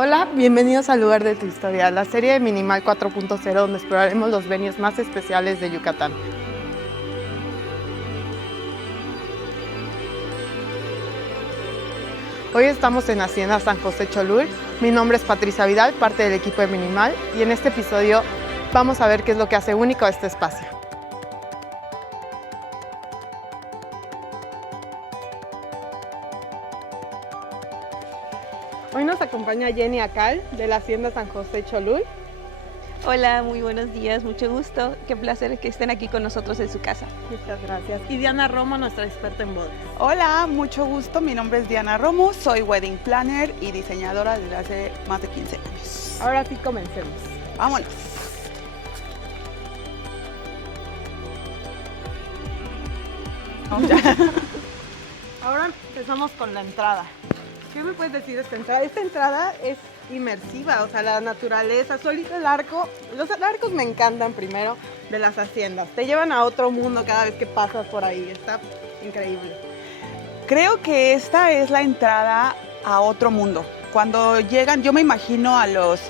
Hola, bienvenidos al lugar de tu historia, la serie de Minimal 4.0 donde exploraremos los venues más especiales de Yucatán. Hoy estamos en Hacienda San José Cholul. Mi nombre es Patricia Vidal, parte del equipo de Minimal, y en este episodio vamos a ver qué es lo que hace único a este espacio. Hoy nos acompaña Jenny Acal, de la Hacienda San José Cholul. Hola, muy buenos días, mucho gusto. Qué placer que estén aquí con nosotros en su casa. Muchas gracias. Y Diana Romo, nuestra experta en bodas. Hola, mucho gusto. Mi nombre es Diana Romo, soy wedding planner y diseñadora desde hace más de 15 años. Ahora sí, comencemos. Vámonos. Ahora empezamos con la entrada. ¿Qué me puedes decir de esta entrada? Esta entrada es inmersiva, o sea, la naturaleza, solito el arco. Los arcos me encantan primero de las haciendas. Te llevan a otro mundo cada vez que pasas por ahí. Está increíble. Creo que esta es la entrada a otro mundo. Cuando llegan, yo me imagino a los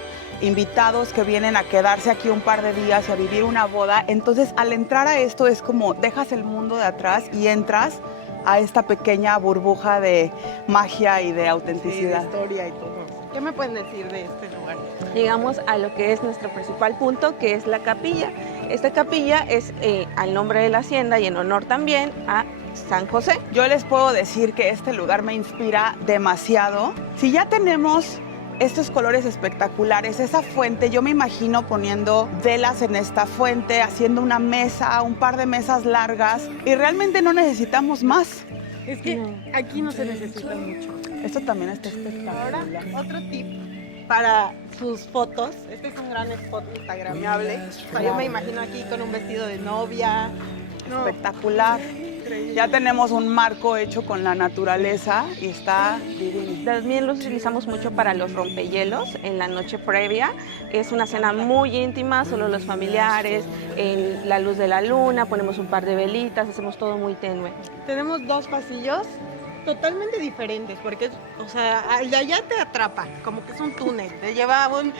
invitados que vienen a quedarse aquí un par de días y a vivir una boda. Entonces, al entrar a esto es como dejas el mundo de atrás y entras a esta pequeña burbuja de magia y de autenticidad. Sí, de historia y todo. ¿Qué me pueden decir de este lugar? Llegamos a lo que es nuestro principal punto, que es la capilla. Esta capilla es al nombre de la hacienda y en honor también a San José. Yo les puedo decir que este lugar me inspira demasiado. Si ya tenemos estos colores espectaculares, esa fuente, yo me imagino poniendo velas en esta fuente, haciendo una mesa, un par de mesas largas, y realmente no necesitamos más. Es que aquí no se necesita mucho. Esto también está espectacular. Ahora, otro tip para sus fotos. Este es un gran spot instagramiable. O sea, yo me imagino aquí con un vestido de novia. Espectacular. Increíble. Ya tenemos un marco hecho con la naturaleza y está divino. También los utilizamos mucho para los rompehielos en la noche previa. Es una cena muy íntima, solo los familiares, en la luz de la luna, ponemos un par de velitas, hacemos todo muy tenue. Tenemos dos pasillos totalmente diferentes, porque, o sea, el de allá te atrapa, como que es un túnel, te lleva a otra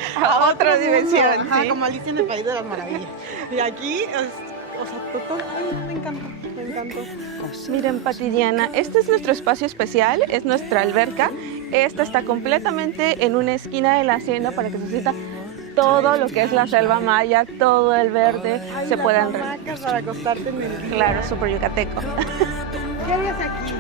otro dimensión, mundo, ajá, sí. como Alicia en el País de las Maravillas. Y aquí, o sea, total, ay, me encantó, me encantó. Miren, Pati, Diana, este es nuestro espacio especial, es nuestra alberca. Esta está completamente en una esquina de la hacienda para que se sienta todo lo que es la selva maya, todo el verde, Ay, se las puedan hamacas para acostarte en el día. Claro, súper yucateco. ¿Qué harías aquí?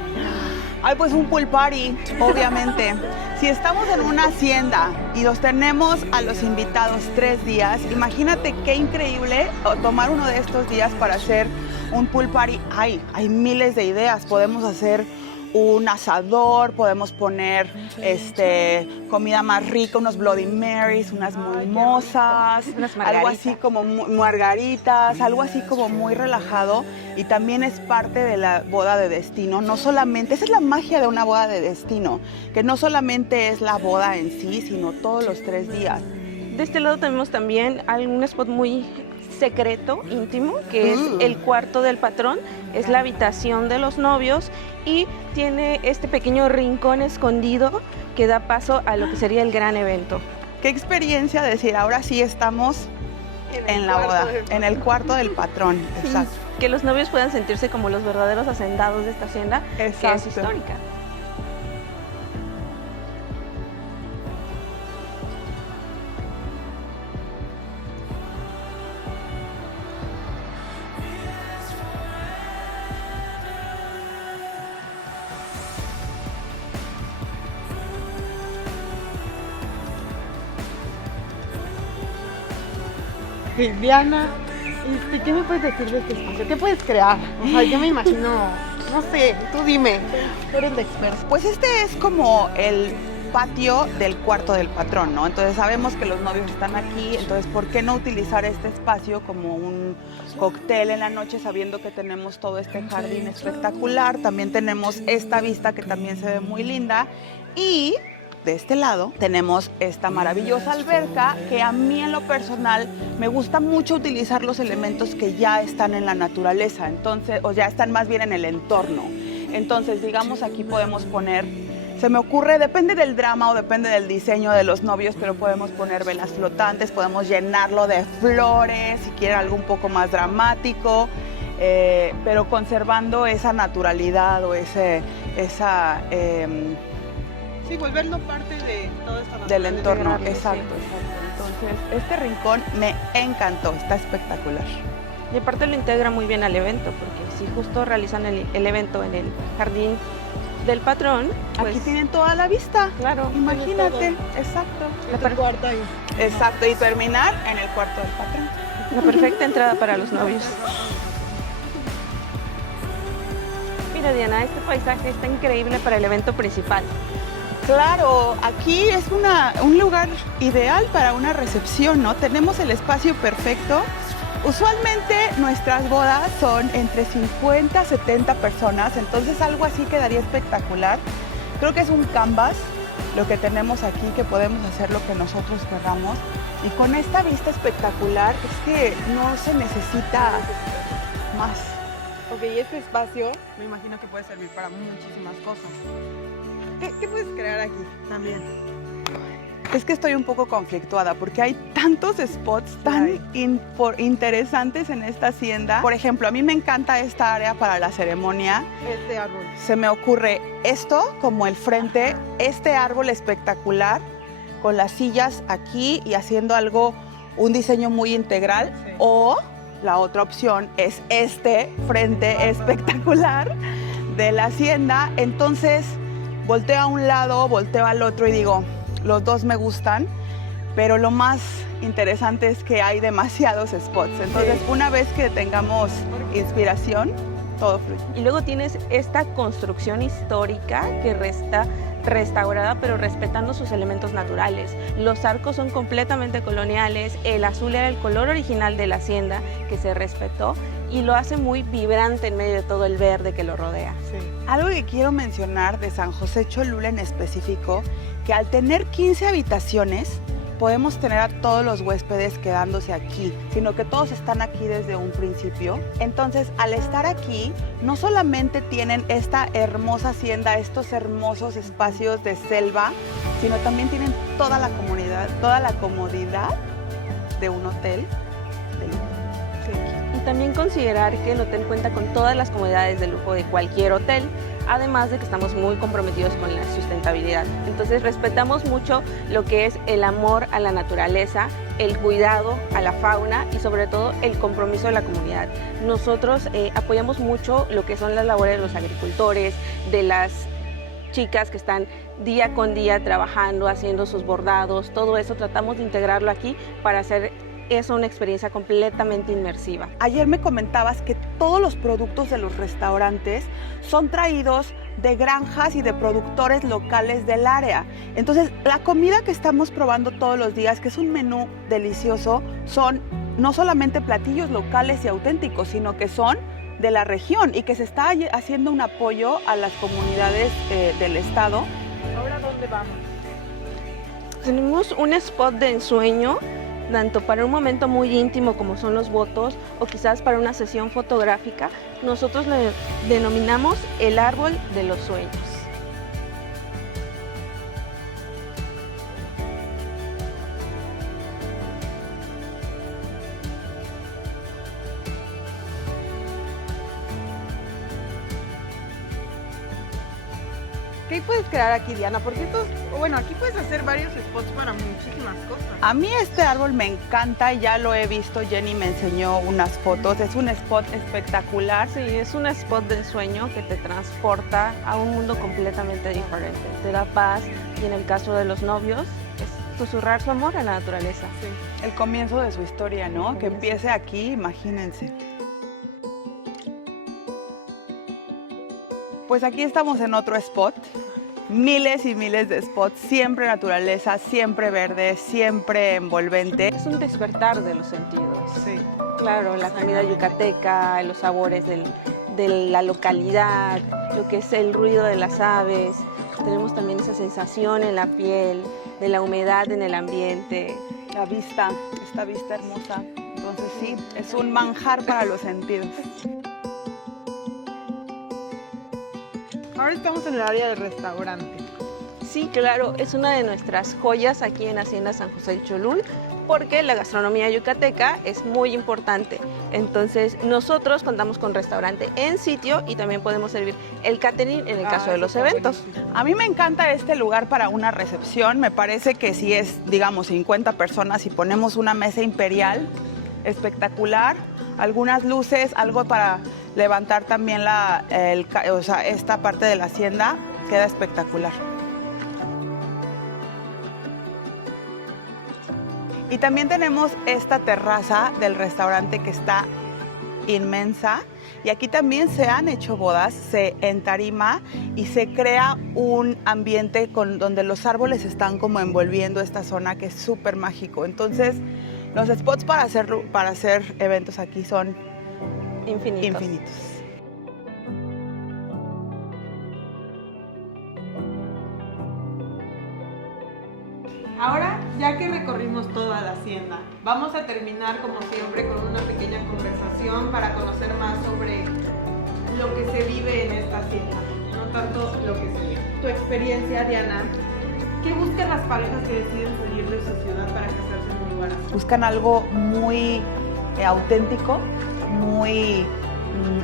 Ay, pues un pool party, obviamente. Si estamos en una hacienda y los tenemos a los invitados 3 días, imagínate qué increíble tomar uno de estos días para hacer un pool party. Hay miles de ideas. Podemos hacer un asador, podemos poner comida más rica, unos Bloody Marys, unas mimosas, Unas algo así como margaritas, algo así como muy relajado, y también es parte de la boda de destino. No solamente, esa es la magia de una boda de destino, que no solamente es la boda en sí, sino todos los 3 días. De este lado tenemos también algún spot muy secreto, íntimo, que es el cuarto del patrón, es la habitación de los novios y tiene este pequeño rincón escondido que da paso a lo que sería el gran evento. Qué experiencia decir, ahora sí estamos en la boda, en el cuarto del patrón. Exacto. Que los novios puedan sentirse como los verdaderos hacendados de esta hacienda, que es Exacto. histórica. Diana, ¿qué me puedes decir de este espacio? ¿Qué puedes crear? O sea, yo me imagino, no sé, tú dime, tú eres la experta. Pues este es como el patio del cuarto del patrón, ¿no? Entonces sabemos que los novios están aquí, entonces ¿por qué no utilizar este espacio como un cóctel en la noche, sabiendo que tenemos todo este jardín espectacular? También tenemos esta vista que también se ve muy linda, y de este lado tenemos esta maravillosa alberca que a mí en lo personal me gusta mucho utilizar los elementos que ya están en la naturaleza, entonces, o ya están más bien en el entorno. Entonces, digamos, aquí podemos poner Se me ocurre, depende del drama o depende del diseño de los novios, pero podemos poner velas flotantes, podemos llenarlo de flores, si quieren algo un poco más dramático, pero conservando esa naturalidad o esa... Sí, volverlo parte de todo esto. Del entorno, integrarlo, exacto, sí. exacto. Entonces, este rincón me encantó, está espectacular. Y aparte lo integra muy bien al evento, porque si justo realizan el evento en el jardín del patrón, pues, Aquí tienen toda la vista. claro, Imagínate, exacto. El cuarto ahí. Exacto, y terminar en el cuarto del patrón. la perfecta entrada para los novios. Mira, Diana, este paisaje está increíble para el evento principal. Claro, aquí es un lugar ideal para una recepción, ¿no? Tenemos el espacio perfecto. Usualmente nuestras bodas son entre 50 a 70 personas, entonces algo así quedaría espectacular. Creo que es un canvas lo que tenemos aquí, que podemos hacer lo que nosotros queramos. Y con esta vista espectacular es que no se necesita más. Ok, y este espacio me imagino que puede servir para muchísimas cosas. ¿Qué puedes crear aquí también? Es que estoy un poco conflictuada porque hay tantos spots tan interesantes en esta hacienda. Por ejemplo, a mí me encanta esta área para la ceremonia. Este árbol. Se me ocurre esto como el frente, este árbol espectacular con las sillas aquí y haciendo un diseño muy integral. Sí. O la otra opción es este frente espectacular de la hacienda. Entonces volteo a un lado, volteo al otro y digo, los dos me gustan, pero lo más interesante es que hay demasiados spots. Entonces, una vez que tengamos inspiración, todo fluye. Y luego tienes esta construcción histórica que está restaurada, pero respetando sus elementos naturales. Los arcos son completamente coloniales, el azul era el color original de la hacienda que se respetó y lo hace muy vibrante en medio de todo el verde que lo rodea. Sí. Algo que quiero mencionar de San José Cholula en específico, que al tener 15 habitaciones, podemos tener a todos los huéspedes quedándose aquí, sino que todos están aquí desde un principio. Entonces, al estar aquí, no solamente tienen esta hermosa hacienda, estos hermosos espacios de selva, sino también tienen toda la comunidad, toda la comodidad de un hotel de lujo. Y también considerar que el hotel cuenta con todas las comodidades de lujo de cualquier hotel, además de que estamos muy comprometidos con la sustentabilidad. Entonces respetamos mucho lo que es el amor a la naturaleza, el cuidado a la fauna y sobre todo el compromiso de la comunidad. Nosotros apoyamos mucho lo que son las labores de los agricultores, de las chicas que están día con día trabajando, haciendo sus bordados, todo eso tratamos de integrarlo aquí para hacer es una experiencia completamente inmersiva. Ayer me comentabas que todos los productos de los restaurantes son traídos de granjas y de productores locales del área. Entonces, la comida que estamos probando todos los días, que es un menú delicioso, son no solamente platillos locales y auténticos, sino que son de la región y que se está haciendo un apoyo a las comunidades del estado. ¿Ahora dónde vamos? Tenemos un spot de ensueño, tanto para un momento muy íntimo como son los votos o quizás para una sesión fotográfica. Nosotros le denominamos el árbol de los sueños. ¿Qué puedes crear aquí, Diana? Porque aquí puedes hacer varios spots para muchísimas cosas. A mí este árbol me encanta, ya lo he visto, Jenny me enseñó unas fotos, es un spot espectacular. Sí, es un spot de ensueño que te transporta a un mundo completamente diferente. Te da paz y en el caso de los novios es susurrar su amor a la naturaleza. Sí. El comienzo de su historia, ¿no? Que empiece aquí, imagínense. Pues aquí estamos en otro spot, miles y miles de spots, siempre naturaleza, siempre verde, siempre envolvente. Es un despertar de los sentidos. Sí. Claro, la comida yucateca, los sabores de la localidad, lo que es el ruido de las aves. Tenemos también esa sensación en la piel, de la humedad en el ambiente. La vista, esta vista hermosa. Entonces sí, es un manjar para los sentidos. Ahora estamos en el área del restaurante. Sí, claro, es una de nuestras joyas aquí en Hacienda San José de Cholul, porque la gastronomía yucateca es muy importante. Entonces, nosotros contamos con restaurante en sitio y también podemos servir el catering en el caso de los eventos. A mí me encanta este lugar para una recepción. Me parece que si es, digamos, 50 personas y ponemos una mesa imperial, espectacular, algunas luces, algo para levantar también esta parte de la hacienda, queda espectacular. Y también tenemos esta terraza del restaurante que está inmensa. Y aquí también se han hecho bodas, se entarima y se crea un ambiente donde los árboles están como envolviendo esta zona que es súper mágico. Entonces, los spots para hacer eventos aquí son infinitos. Ahora, ya que recorrimos toda la hacienda, vamos a terminar como siempre con una pequeña conversación para conocer más sobre lo que se vive en esta hacienda, no tanto lo que se vive. Tu experiencia, Diana, ¿qué buscan las parejas que deciden salir de su ciudad para casarse en un lugar así? Buscan algo muy auténtico, muy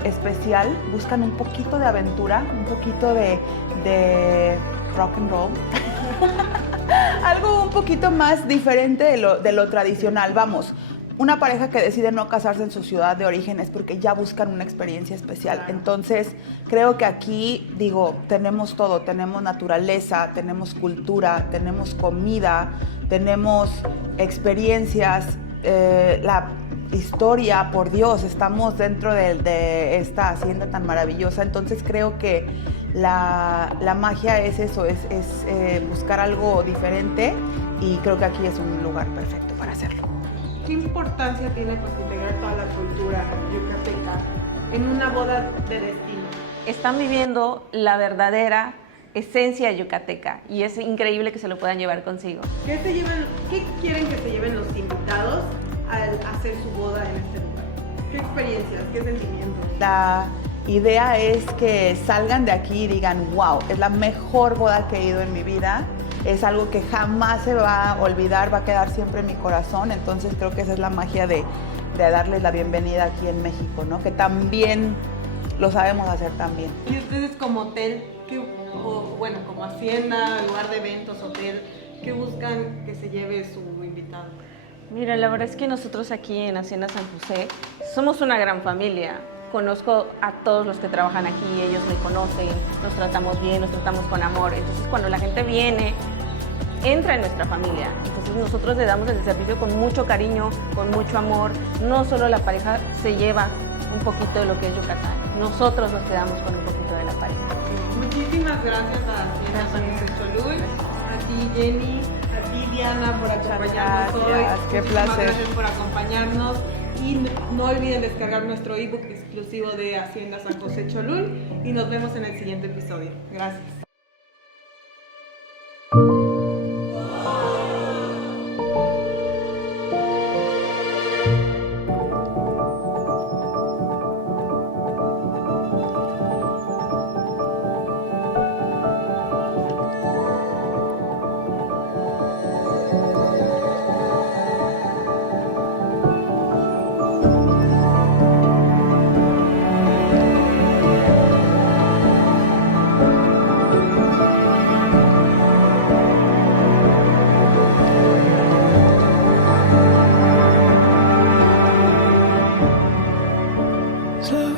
especial, buscan un poquito de aventura, un poquito de rock and roll. Algo un poquito más diferente de lo tradicional. Vamos, una pareja que decide no casarse en su ciudad de origen es porque ya buscan una experiencia especial. Entonces, creo que aquí, tenemos todo. Tenemos naturaleza, tenemos cultura, tenemos comida, tenemos experiencias, la historia, por Dios, estamos dentro de esta hacienda tan maravillosa. Entonces, creo que la magia es eso, es buscar algo diferente, y creo que aquí es un lugar perfecto para hacerlo. ¿Qué importancia tiene pues integrar toda la cultura yucateca en una boda de destino? Están viviendo la verdadera esencia yucateca y es increíble que se lo puedan llevar consigo. ¿Qué quieren que se lleven los invitados al hacer su boda en este lugar? ¿Qué experiencias, qué sentimientos? La idea es que salgan de aquí y digan, wow, es la mejor boda que he ido en mi vida, es algo que jamás se va a olvidar, va a quedar siempre en mi corazón. Entonces creo que esa es la magia de darles la bienvenida aquí en México, ¿no? Que también lo sabemos hacer también. Y ustedes como hotel, como hacienda, lugar de eventos, hotel, ¿qué buscan que se lleve su invitado? Mira, la verdad es que nosotros aquí en Hacienda San José somos una gran familia. Conozco a todos los que trabajan aquí, ellos me conocen, nos tratamos bien, nos tratamos con amor. Entonces, cuando la gente viene, entra en nuestra familia. Entonces, nosotros le damos el servicio con mucho cariño, con mucho amor. No solo la pareja se lleva un poquito de lo que es Yucatán, nosotros nos quedamos con un poquito de la pareja. Muchísimas gracias a Hacienda San José Cholul, a ti Jenny, a ti Diana por acompañarnos hoy. Qué Muchísimas placer. Gracias por acompañarnos. Y no olviden descargar nuestro ebook exclusivo de Hacienda San José Cholul y nos vemos en el siguiente episodio. Gracias. So